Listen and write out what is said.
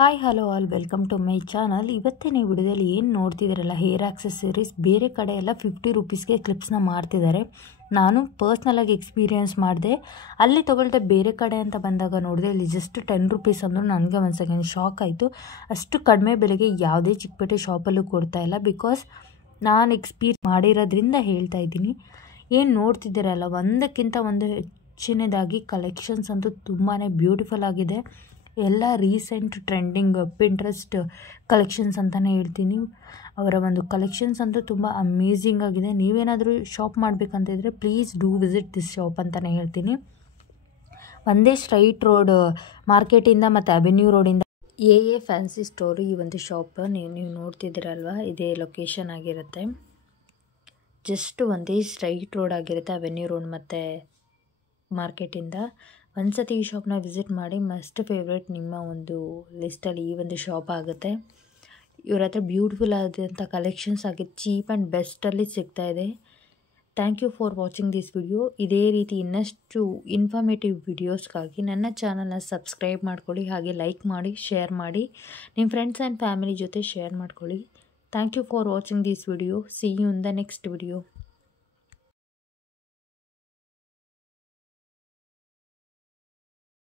Hi hello all welcome to my channel. ಇವತ್ತಿನ ವಿಡಿಯೋದಲ್ಲಿ ಏನು ನೋಡ್ತಿದ್ದೀರಲ್ಲ, ಹೇರ್ ಆಕ್ಸೆಸರೀಸ್ ಬೇರೆ ಕಡೆ ಎಲ್ಲ 50 ರುಪೀಸ್ಗೆ ಕ್ಲಿಪ್ಸ್ನ ಮಾರ್ತಿದ್ದಾರೆ. ನಾನು ಪರ್ಸ್ನಲಾಗಿ ಎಕ್ಸ್ಪೀರಿಯೆನ್ಸ್ ಮಾಡಿದೆ. ಅಲ್ಲಿ ತೊಗೊಳ್ದೆ ಬೇರೆ ಕಡೆ ಅಂತ ಬಂದಾಗ ನೋಡಿದೆ ಇಲ್ಲಿ ಜಸ್ಟ್ 10 ರುಪೀಸ್ ಅಂದರು. ನನಗೆ ಒಂದು ಸೆಕೆಂಡ್ ಶಾಕ್ ಆಯಿತು. ಅಷ್ಟು ಕಡಿಮೆ ಬೆಲೆಗೆ ಯಾವುದೇ ಚಿಕ್ಕಪೇಟೆ ಶಾಪಲ್ಲೂ ಕೊಡ್ತಾ ಇಲ್ಲ. ಬಿಕಾಸ್ ನಾನು ಮಾಡಿರೋದ್ರಿಂದ ಹೇಳ್ತಾ ಇದ್ದೀನಿ. ಏನು ನೋಡ್ತಿದ್ದೀರಲ್ಲ, ಒಂದಕ್ಕಿಂತ ಒಂದು ಹೆಚ್ಚಿನದಾಗಿ ಕಲೆಕ್ಷನ್ಸ್ ಅಂತೂ ತುಂಬಾ ಬ್ಯೂಟಿಫುಲ್ ಆಗಿದೆ. ಎಲ್ಲ ರೀಸೆಂಟ್ ಟ್ರೆಂಡಿಂಗ್ ಪಿಂಟ್ರೆಸ್ಟ್ ಕಲೆಕ್ಷನ್ಸ್ ಅಂತಲೇ ಹೇಳ್ತೀನಿ. ಅವರ ಒಂದು ಕಲೆಕ್ಷನ್ಸ್ ಅಂತೂ ತುಂಬ ಅಮೇಝಿಂಗ್ ಆಗಿದೆ. ನೀವೇನಾದರೂ ಶಾಪ್ ಮಾಡಬೇಕಂತಿದ್ರೆ please do visit this shop ಅಂತಲೇ ಹೇಳ್ತೀನಿ. ಒಂದೇ ಸ್ಟ್ರೈಟ್ ರೋಡ್ ಮಾರ್ಕೆಟಿಂದ ಮತ್ತು ಅವೆನ್ಯೂ ರೋಡಿಂದ ಎ ಫ್ಯಾನ್ಸಿ ಸ್ಟೋರು ಈ ಒಂದು ಶಾಪ್ ನೀವು ನೋಡ್ತಿದ್ದೀರಲ್ವ, ಇದೇ ಲೊಕೇಶನ್ ಆಗಿರುತ್ತೆ. ಜಸ್ಟ್ ಒಂದೇ ಸ್ಟ್ರೈಟ್ ರೋಡ್ ಆಗಿರುತ್ತೆ, ಅವೆನ್ಯೂ ರೋಡ್ ಮತ್ತು ಮಾರ್ಕೆಟಿಂದ. ಒಂದು ಸತಿ ಈ ಶಾಪ್ನ ವಿಸಿಟ್ ಮಾಡಿ. ಮಸ್ಟ್ ಫೇವ್ರೇಟ್ ನಿಮ್ಮ ಒಂದು ಲಿಸ್ಟಲ್ಲಿ ಈ ಒಂದು ಶಾಪ್ ಆಗುತ್ತೆ. ಇವ್ರ ಹತ್ರ ಬ್ಯೂಟಿಫುಲ್ ಆದಂಥ ಕಲೆಕ್ಷನ್ಸ್ ಆಗಿ ಚೀಪ್ ಆ್ಯಂಡ್ ಬೆಸ್ಟಲ್ಲಿ ಸಿಗ್ತಾಯಿದೆ. Thank you for watching this video. ಇದೇ ರೀತಿ ಇನ್ನಷ್ಟು ಇನ್ಫಾರ್ಮೇಟಿವ್ ವಿಡಿಯೋಸ್ಗಾಗಿ ನನ್ನ ಚಾನಲ್ನ ಸಬ್ಸ್ಕ್ರೈಬ್ ಮಾಡ್ಕೊಳ್ಳಿ. ಹಾಗೆ ಲೈಕ್ ಮಾಡಿ, ಶೇರ್ ಮಾಡಿ, ನಿಮ್ಮ ಫ್ರೆಂಡ್ಸ್ ಆ್ಯಂಡ್ ಫ್ಯಾಮಿಲಿ ಜೊತೆ ಶೇರ್ ಮಾಡ್ಕೊಳ್ಳಿ. Thank you for watching this video. See you in the next video.